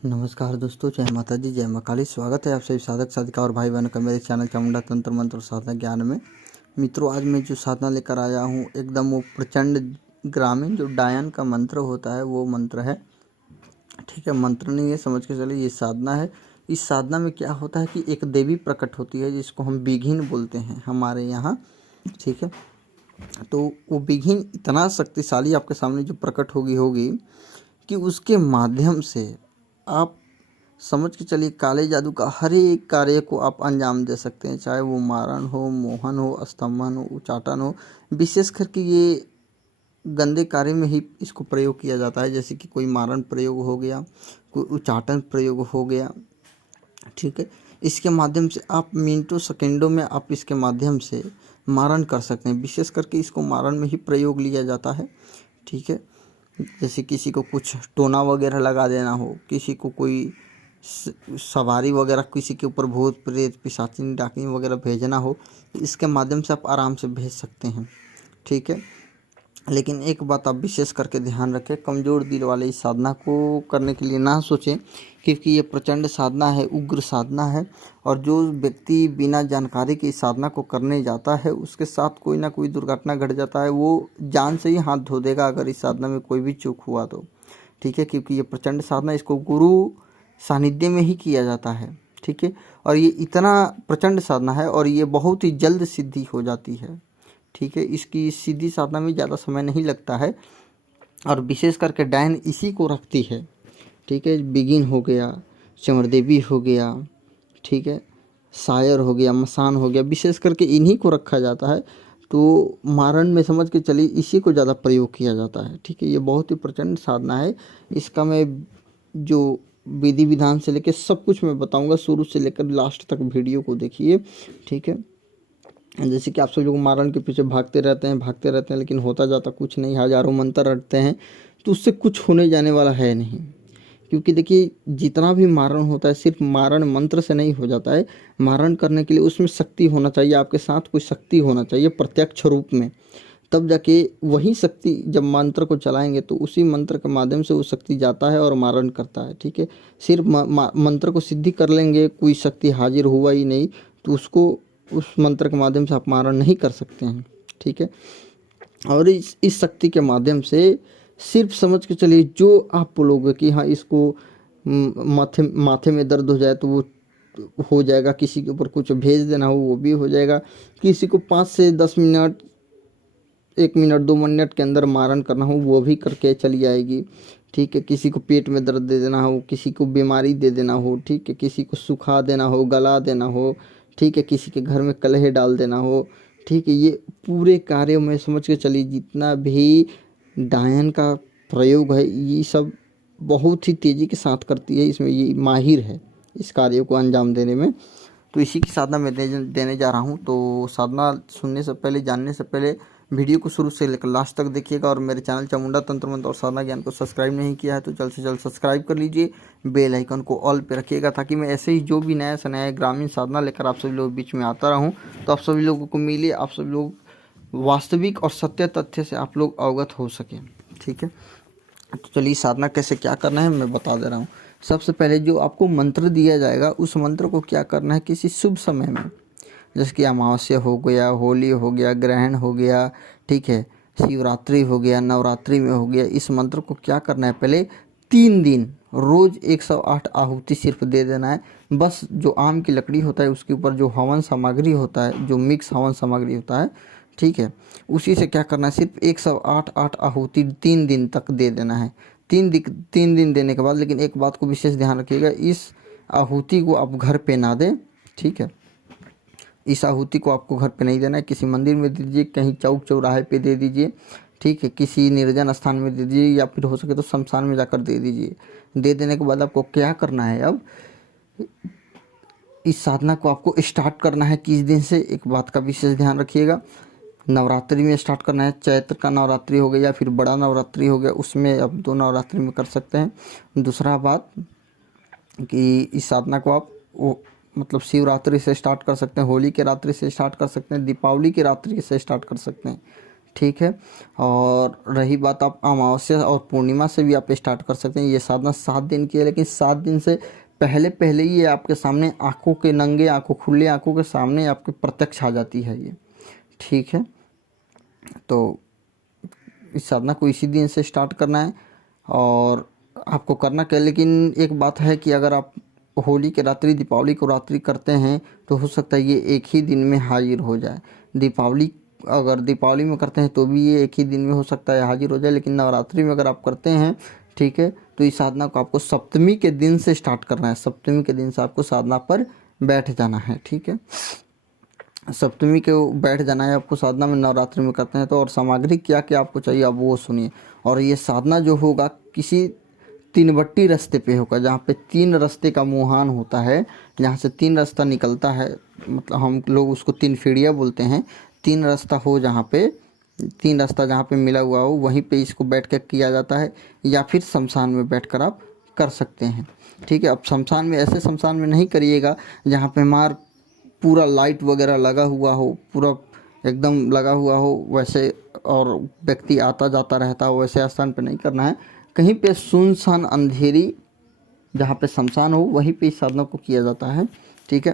नमस्कार दोस्तों, जय माता दी, जय माँ काली। स्वागत है आप सभी साधक साधिका और भाई बहनों का मेरे चैनल चामुंडा तंत्र मंत्र और साधना ज्ञान में। मित्रों, आज मैं जो साधना लेकर आया हूँ एकदम वो प्रचंड ग्रामीण जो डायन का मंत्र होता है वो मंत्र है। ठीक है, मंत्र नहीं है, समझ के चलिए, ये साधना है। इस साधना में क्या होता है कि एक देवी प्रकट होती है जिसको हम बिघिन बोलते हैं हमारे यहाँ। ठीक है, तो वो बिघिन इतना शक्तिशाली आपके सामने जो प्रकट होगी कि उसके माध्यम से आप समझ के चलिए काले जादू का हर एक कार्य को आप अंजाम दे सकते हैं, चाहे वो मारण हो, मोहन हो, स्तंभन हो, उचाटन हो। विशेष करके ये गंदे कार्य में ही इसको प्रयोग किया जाता है, जैसे कि कोई मारण प्रयोग हो गया, कोई उचाटन प्रयोग हो गया। ठीक है, इसके माध्यम से आप मिनटों सेकेंडों में आप इसके माध्यम से मारण कर सकते हैं। विशेष करके इसको मारण में ही प्रयोग लिया जाता है। ठीक है, जैसे किसी को कुछ टोना वगैरह लगा देना हो, किसी को कोई सवारी वगैरह, किसी के ऊपर भूत प्रेत पिशाचिनी डाकिनी वगैरह भेजना हो, तो इसके माध्यम से आप आराम से भेज सकते हैं। ठीक है, लेकिन एक बात आप विशेष करके ध्यान रखें, कमज़ोर दिल वाले इस साधना को करने के लिए ना सोचें, क्योंकि ये प्रचंड साधना है, उग्र साधना है। और जो व्यक्ति बिना जानकारी के इस साधना को करने जाता है उसके साथ कोई ना कोई दुर्घटना घट जाता है, वो जान से ही हाथ धो देगा अगर इस साधना में कोई भी चूक हुआ तो। ठीक है, क्योंकि ये प्रचंड साधना, इसको गुरु सानिध्य में ही किया जाता है। ठीक है, और ये इतना प्रचंड साधना है और ये बहुत ही जल्द सिद्धि हो जाती है। ठीक है, इसकी सीधी साधना में ज़्यादा समय नहीं लगता है और विशेष करके डायन इसी को रखती है। ठीक है, बिगिन हो गया, चंवर देवी हो गया, ठीक है, शायर हो गया, मसान हो गया, विशेष करके इन्हीं को रखा जाता है। तो मारण में समझ के चलिए इसी को ज़्यादा प्रयोग किया जाता है। ठीक है, ये बहुत ही प्रचंड साधना है। इसका मैं जो विधि विधान से लेकर सब कुछ मैं बताऊंगा, शुरू से लेकर लास्ट तक वीडियो को देखिए। ठीक है, जैसे कि आप सब लोग मारण के पीछे भागते रहते हैं, लेकिन होता जाता कुछ नहीं। हजारों मंत्र रटते हैं तो उससे कुछ होने जाने वाला है नहीं। क्योंकि देखिए, जितना भी मारण होता है सिर्फ मारण मंत्र से नहीं हो जाता है। मारण करने के लिए उसमें शक्ति होना चाहिए, आपके साथ कोई शक्ति होना चाहिए प्रत्यक्ष रूप में, तब जाके वही शक्ति जब मंत्र को चलाएंगे तो उसी मंत्र के माध्यम से वो शक्ति जाता है और मारण करता है। ठीक है, सिर्फ मंत्र को सिद्धि कर लेंगे, कोई शक्ति हाजिर हुआ ही नहीं, तो उसको उस मंत्र के माध्यम से आप मारण नहीं कर सकते हैं। ठीक है, और इस शक्ति के माध्यम से सिर्फ समझ के चलिए, जो आप बोलोगे कि हाँ इसको माथे में दर्द हो जाए तो वो हो जाएगा, किसी के ऊपर कुछ भेज देना हो वो भी हो जाएगा, किसी को 5 से 10 मिनट, 1 मिनट 2 मिनट के अंदर मारण करना हो वो भी करके चली आएगी। ठीक है, किसी को पेट में दर्द दे देना हो, किसी को बीमारी दे देना हो, ठीक है, किसी को सुखा देना हो, गला देना हो, ठीक है, किसी के घर में कलह डाल देना हो। ठीक है, ये पूरे कार्य में समझ के चलिए जितना भी डायन का प्रयोग है ये सब बहुत ही तेज़ी के साथ करती है। इसमें ये माहिर है इस कार्य को अंजाम देने में। तो इसी की साधना मैं देने जा रहा हूँ। तो साधना सुनने से पहले, जानने से पहले वीडियो को शुरू से लेकर लास्ट तक देखिएगा। और मेरे चैनल चामुंडा तंत्र मंत्र और साधना ज्ञान को सब्सक्राइब नहीं किया है तो जल्द से जल्द सब्सक्राइब कर लीजिए, बेल आइकन को ऑल पे रखिएगा, ताकि मैं ऐसे ही जो भी नया से नया ग्रामीण साधना लेकर आप सभी लोग बीच में आता रहूँ तो आप सभी लोगों को मिले, आप सभी लोग वास्तविक और सत्य तथ्य से आप लोग अवगत हो सकें। ठीक है, तो चलिए साधना कैसे क्या करना है मैं बता दे रहा हूँ। सबसे पहले जो आपको मंत्र दिया जाएगा उस मंत्र को क्या करना है, किसी शुभ समय में, जैसे कि अमावस्या हो गया, होली हो गया, ग्रहण हो गया, ठीक है, शिवरात्रि हो गया, नवरात्रि में हो गया, इस मंत्र को क्या करना है, पहले 3 दिन रोज़ 108 आहुति सिर्फ दे देना है। बस जो आम की लकड़ी होता है उसके ऊपर जो हवन सामग्री होता है, जो मिक्स हवन सामग्री होता है, ठीक है, उसी से क्या करना है, सिर्फ 108 आहुति 3 दिन तक दे देना है। 3 दिन देने के बाद, लेकिन एक बात को विशेष ध्यान रखिएगा, इस आहुति को आप घर पे ना दें। ठीक है, इस आहुति को आपको घर पे नहीं देना है, किसी मंदिर में दे दीजिए, कहीं चौक चौराहे पे दे दीजिए। ठीक है, किसी निर्जन स्थान में दे दीजिए, या फिर हो सके तो शमशान में जाकर दे दीजिए। दे देने के बाद आपको क्या करना है, अब इस साधना को आपको स्टार्ट करना है किस दिन से, एक बात का विशेष ध्यान रखिएगा। नवरात्रि में स्टार्ट करना है, चैत्र का नवरात्रि हो गया या फिर बड़ा नवरात्रि हो गया, उसमें अब 2 नवरात्रि में कर सकते हैं। दूसरा बात कि इस साधना को आप मतलब शिवरात्रि से स्टार्ट कर सकते हैं, होली के रात्रि से स्टार्ट कर सकते हैं, दीपावली की रात्रि से स्टार्ट कर सकते हैं। ठीक है। और रही बात, आप अमावस्या और पूर्णिमा से भी आप स्टार्ट कर सकते हैं। ये साधना 7 दिन की है, लेकिन 7 दिन से पहले पहले ही ये आपके सामने आंखों के नंगे आंखों खुले आंखों के सामने आपके प्रत्यक्ष आ जाती है ये, ठीक है। तो इस साधना को इसी दिन से स्टार्ट करना है और आपको करना क्या, लेकिन एक बात है कि अगर आप होली के रात्रि दीपावली को रात्रि करते हैं तो हो सकता है ये एक ही दिन में हाजिर हो जाए। दीपावली अगर दीपावली में करते हैं तो भी ये एक ही दिन में हो सकता है हाजिर हो जाए, लेकिन नवरात्रि में अगर आप करते हैं, ठीक है, तो इस साधना को आपको सप्तमी के दिन से स्टार्ट करना है। सप्तमी के दिन से आपको साधना पर बैठ जाना है, ठीक है। सप्तमी के बैठ जाना है आपको साधना में, नवरात्रि में करते हैं तो। और सामग्री क्या क्या आपको चाहिए अब वो सुनिए। और ये साधना जो होगा किसी तीनवट्टी रास्ते पे होगा, जहाँ पे 3 रास्ते का मुहान होता है, जहाँ से 3 रास्ता निकलता है, मतलब हम लोग उसको 3 फीढ़ियाँ बोलते हैं। 3 रास्ता हो जहाँ पे, 3 रास्ता जहाँ पे मिला हुआ हो वहीं पे इसको बैठ कर किया जाता है, या फिर शमशान में बैठकर आप कर सकते हैं, ठीक है। अब शमशान में, ऐसे शमशान में नहीं करिएगा जहाँ पे हमार पूरा लाइट वगैरह लगा हुआ हो, पूरा एकदम लगा हुआ हो वैसे, और व्यक्ति आता जाता रहता हो, वैसे स्थान पे नहीं करना है। कहीं पे सुनसान अंधेरी जहाँ पे शमशान हो वहीं पे इस साधना को किया जाता है, ठीक है।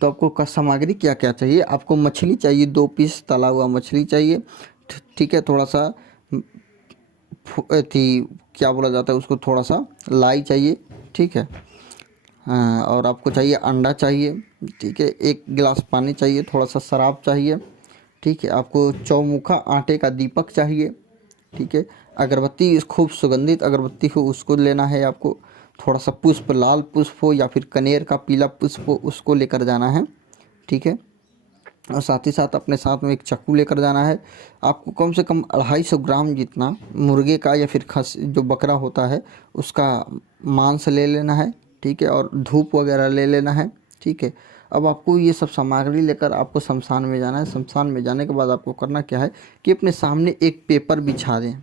तो आपको सामग्री क्या क्या चाहिए, आपको मछली चाहिए, 2 पीस तला हुआ मछली चाहिए, ठीक है। थोड़ा सा क्या बोला जाता है उसको, थोड़ा सा लाई चाहिए, ठीक है। और आपको चाहिए अंडा चाहिए, ठीक है। 1 गिलास पानी चाहिए, थोड़ा सा शराब चाहिए, ठीक है। आपको चौमुखा आटे का दीपक चाहिए, ठीक है। अगरबत्ती खूब सुगंधित अगरबत्ती हो उसको लेना है आपको। थोड़ा सा पुष्प, लाल पुष्प हो या फिर कनेर का पीला पुष्प हो उसको लेकर जाना है, ठीक है। और साथ ही साथ अपने साथ में एक चाकू लेकर जाना है। आपको कम से कम 250 ग्राम जितना मुर्गे का या फिर खस जो बकरा होता है उसका मांस ले लेना है, ठीक है। और धूप वगैरह ले लेना है, ठीक है। अब आपको ये सब सामग्री लेकर आपको शमशान में जाना है। शमशान में जाने के बाद आपको करना क्या है कि अपने सामने एक पेपर बिछा दें।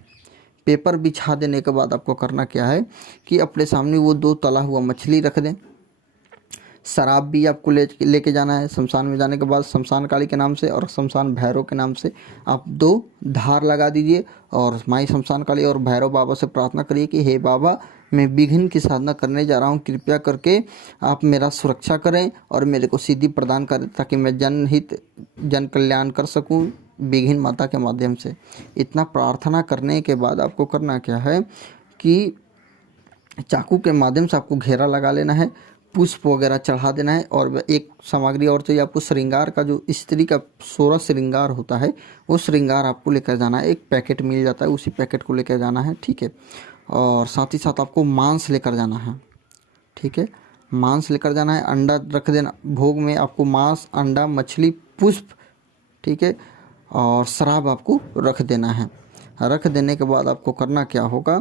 पेपर बिछा देने के बाद आपको करना क्या है कि अपने सामने वो 2 तला हुआ मछली रख दें। शराब भी आपको लेके जाना है। शमशान में जाने के बाद शमशान काली के नाम से और शमशान भैरव के नाम से आप 2 धार लगा दीजिए और माई शमशान काली और भैरव बाबा से प्रार्थना करिए कि हे बाबा, मैं विघ्न की साधना करने जा रहा हूँ, कृपया करके आप मेरा सुरक्षा करें और मेरे को सिद्धि प्रदान करें ताकि मैं जनहित जन कल्याण कर सकूँ विघ्न माता के माध्यम से। इतना प्रार्थना करने के बाद आपको करना क्या है कि चाकू के माध्यम से आपको घेरा लगा लेना है, पुष्प वगैरह चढ़ा देना है। और एक सामग्री और चाहिए आपको, श्रृंगार का जो स्त्री का 16 श्रृंगार होता है वो श्रृंगार आपको लेकर जाना है। एक पैकेट मिल जाता है, उसी पैकेट को लेकर जाना है, ठीक है। और साथ ही साथ आपको मांस लेकर जाना है, ठीक है। मांस लेकर जाना है, अंडा रख देना भोग में, आपको मांस, अंडा, मछली, पुष्प, ठीक है। और शराब आपको रख देना है। रख देने के बाद आपको करना क्या होगा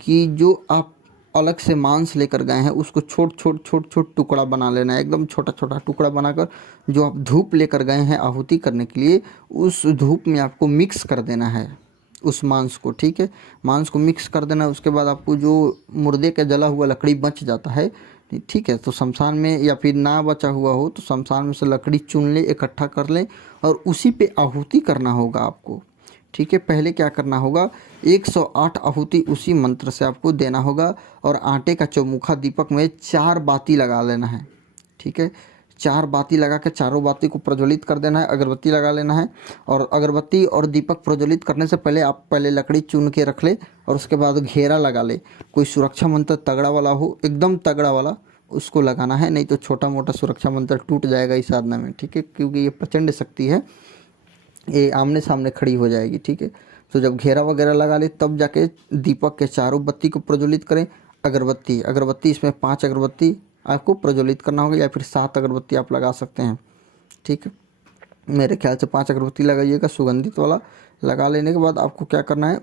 कि जो आप अलग से मांस लेकर गए हैं उसको छोट टुकड़ा बना लेना है, एकदम छोटा छोटा टुकड़ा बनाकर जो आप धूप लेकर गए हैं आहुति करने के लिए, उस धूप में आपको मिक्स कर देना है उस मांस को, ठीक है। मांस को मिक्स कर देना है। उसके बाद आपको जो मुर्दे का जला हुआ लकड़ी बच जाता है, ठीक है, तो शमशान में या फिर ना बचा हुआ हो तो शमशान में से लकड़ी चुन ले, इकट्ठा कर लें और उसी पे आहुति करना होगा आपको, ठीक है। पहले क्या करना होगा, 108 आहुति उसी मंत्र से आपको देना होगा और आटे का चौमुखा दीपक में 4 बाती लगा लेना है, ठीक है। 4 बाती लगा के चारों बाती को प्रज्वलित कर देना है। अगरबत्ती लगा लेना है और अगरबत्ती और दीपक प्रज्वलित करने से पहले आप पहले लकड़ी चुन के रख ले और उसके बाद घेरा लगा ले। कोई सुरक्षा मंत्र तगड़ा वाला हो, एकदम तगड़ा वाला, उसको लगाना है, नहीं तो छोटा मोटा सुरक्षा मंत्र टूट जाएगा इस साधना में, ठीक है, क्योंकि ये प्रचंड शक्ति है, ये आमने सामने खड़ी हो जाएगी, ठीक है। तो जब घेरा वगैरह लगा ले तब जाके दीपक के चारों बत्ती को प्रज्वलित करें। अगरबत्ती इसमें 5 अगरबत्ती आपको प्रज्वलित करना होगा या फिर 7 अगरबत्ती आप लगा सकते हैं, ठीक है। मेरे ख्याल से 5 अगरबत्ती लगाइएगा, सुगंधित वाला। लगा लेने के बाद आपको क्या करना है,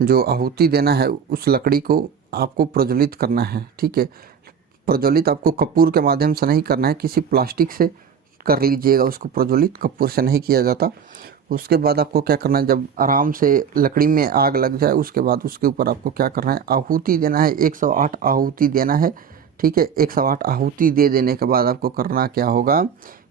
जो आहुति देना है उस लकड़ी को आपको प्रज्वलित करना है, ठीक है। प्रज्वलित आपको कपूर के माध्यम से नहीं करना है, किसी प्लास्टिक से कर लीजिएगा उसको प्रज्वलित, कपूर से नहीं किया जाता। उसके बाद आपको क्या करना है, जब आराम से लकड़ी में आग लग जाए उसके बाद उसके ऊपर आपको क्या करना है, आहुति देना है। 108 आहुति देना है, ठीक है। 108 आहुति दे देने के बाद आपको करना क्या होगा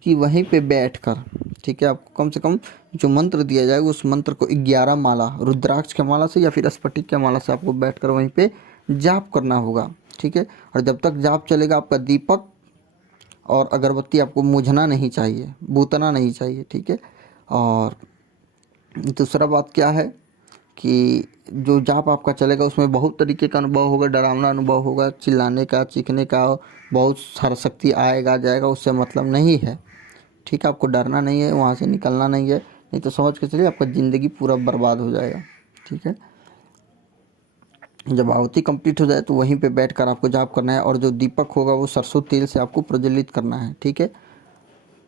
कि वहीं पे बैठकर, ठीक है, आपको कम से कम जो मंत्र दिया जाएगा उस मंत्र को 11 माला रुद्राक्ष के माला से या फिर स्फटिक के माला से आपको बैठकर वहीं पे जाप करना होगा, ठीक है। और जब तक जाप चलेगा आपका दीपक और अगरबत्ती आपको मुझना नहीं चाहिए, बूतना नहीं चाहिए, ठीक है। और दूसरा बात क्या है कि जो जाप आपका चलेगा उसमें बहुत तरीके का अनुभव होगा, डरावना अनुभव होगा, चिल्लाने का, चीखने का, बहुत सारा शक्ति आएगा जाएगा, उससे मतलब नहीं है, ठीक है। आपको डरना नहीं है, वहाँ से निकलना नहीं है, नहीं तो समझ के चलिए आपका ज़िंदगी पूरा बर्बाद हो जाएगा, ठीक है। जब आहुति कंप्लीट हो जाए तो वहीं पे बैठकर आपको जाप करना है और जो दीपक होगा वो सरसों तेल से आपको प्रज्वलित करना है, ठीक है।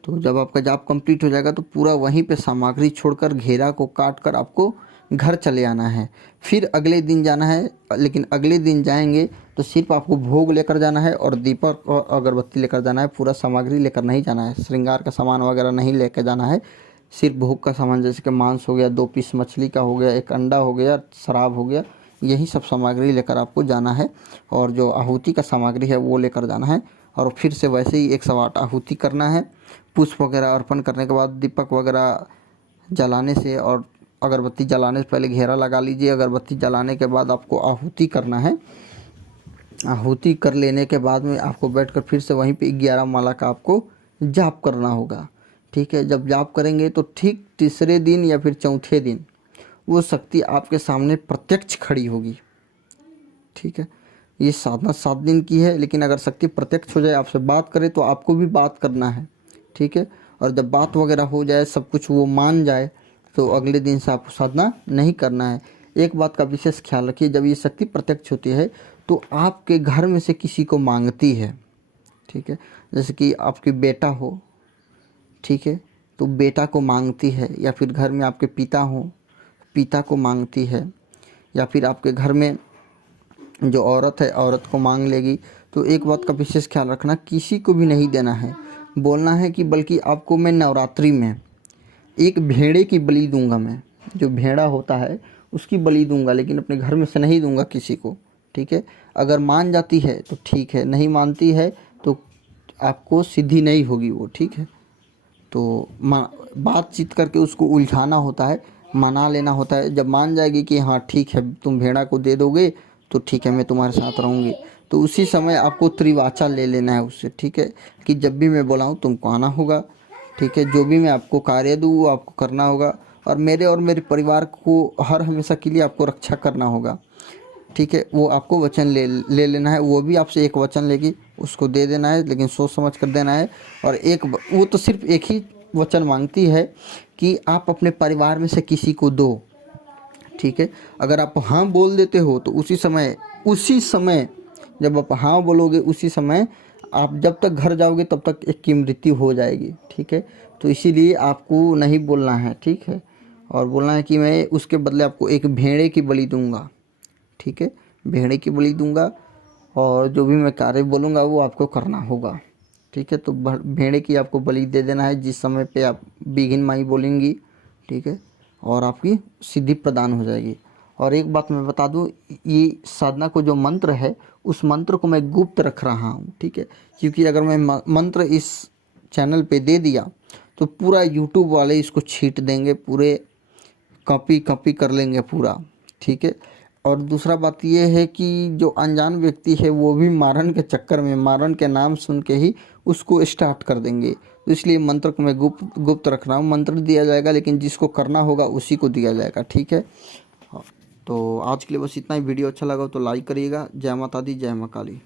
तो जब आपका जाप कंप्लीट हो जाएगा तो पूरा वहीं पे सामग्री छोड़कर घेरा को काट कर आपको घर चले आना है। फिर अगले दिन जाना है, लेकिन अगले दिन जाएंगे तो सिर्फ आपको भोग लेकर जाना है और दीपक और अगरबत्ती लेकर जाना है, पूरा सामग्री लेकर नहीं जाना है, श्रृंगार का सामान वगैरह नहीं लेकर जाना है। सिर्फ भोग का सामान जैसे कि मांस हो गया, 2 पीस मछली का हो गया, 1 अंडा हो गया, शराब हो गया, यही सब सामग्री लेकर आपको जाना है। और जो आहुति का सामग्री है वो लेकर जाना है और फिर से वैसे ही 108 आहुति करना है। पुष्प वगैरह अर्पण करने के बाद दीपक वगैरह जलाने से और अगरबत्ती जलाने से पहले घेरा लगा लीजिए। अगरबत्ती जलाने के बाद आपको आहुति करना है। आहुति कर लेने के बाद में आपको बैठकर फिर से वहीं पे 11 माला का आपको जाप करना होगा, ठीक है। जब जाप करेंगे तो ठीक तीसरे दिन या फिर चौथे दिन वो शक्ति आपके सामने प्रत्यक्ष खड़ी होगी, ठीक है। ये साधना 7 दिन की है, लेकिन अगर शक्ति प्रत्यक्ष हो जाए, आपसे बात करे तो आपको भी बात करना है, ठीक है। और जब बात वगैरह हो जाए, सब कुछ वो मान जाए, तो अगले दिन से आपको साधना नहीं करना है। एक बात का विशेष ख्याल रखिए, जब ये शक्ति प्रत्यक्ष होती है तो आपके घर में से किसी को मांगती है, ठीक है। जैसे कि आपके बेटा हो, ठीक है, तो बेटा को मांगती है, या फिर घर में आपके पिता हो, पिता को मांगती है, या फिर आपके घर में जो औरत है औरत को मांग लेगी। तो एक बात का विशेष ख्याल रखना, किसी को भी नहीं देना है, बोलना है कि बल्कि आपको मैं नवरात्रि में एक भेड़े की बलि दूंगा, मैं जो भेड़ा होता है उसकी बलि दूंगा, लेकिन अपने घर में से नहीं दूंगा किसी को, ठीक है। अगर मान जाती है तो ठीक है, नहीं मानती है तो आपको सिद्धि नहीं होगी वो, ठीक है। तो बातचीत करके उसको उलझाना होता है, मना लेना होता है। जब मान जाएगी कि हाँ ठीक है तुम भेड़ा को दे दोगे तो ठीक है मैं तुम्हारे साथ रहूँगी, तो उसी समय आपको त्रिवाचा ले लेना है उससे, ठीक है, कि जब भी मैं बुलाऊँ तुमको आना होगा, ठीक है। जो भी मैं आपको कार्य दूँ वो आपको करना होगा और मेरे परिवार को हर हमेशा के लिए आपको रक्षा करना होगा, ठीक है। वो आपको वचन ले लेना है। वो भी आपसे एक वचन लेगी, उसको दे देना है, लेकिन सोच समझ कर देना है। और वो तो सिर्फ एक ही वचन मांगती है कि आप अपने परिवार में से किसी को दो, ठीक है। अगर आप हाँ बोल देते हो तो उसी समय जब आप हाँ बोलोगे उसी समय आप जब तक घर जाओगे तब तक एक की मृत्यु हो जाएगी, ठीक है। तो इसीलिए आपको नहीं बोलना है, ठीक है। और बोलना है कि मैं उसके बदले आपको एक भेड़े की बलि दूंगा, ठीक है, भेड़े की बलि दूंगा और जो भी मैं कार्य बोलूँगा वो आपको करना होगा, ठीक है। तो भेड़े की आपको बलि दे देना है जिस समय पे आप बिघिन माई बोलेंगी, ठीक है, और आपकी सिद्धि प्रदान हो जाएगी। और एक बात मैं बता दूं, ये साधना को जो मंत्र है उस मंत्र को मैं गुप्त रख रहा हूँ, ठीक है, क्योंकि अगर मैं मंत्र इस चैनल पे दे दिया तो पूरा यूट्यूब वाले इसको छींट देंगे, पूरे कॉपी कर लेंगे पूरा, ठीक है। और दूसरा बात यह है कि जो अनजान व्यक्ति है वो भी मारन के चक्कर में, मारन के नाम सुन के ही उसको स्टार्ट कर देंगे। तो इसलिए मंत्र को मैं गुप्त रख रहा हूँ। मंत्र दिया जाएगा लेकिन जिसको करना होगा उसी को दिया जाएगा, ठीक है। तो आज के लिए बस इतना ही। वीडियो अच्छा लगा तो लाइक करिएगा। जय माता दी, जय मां काली।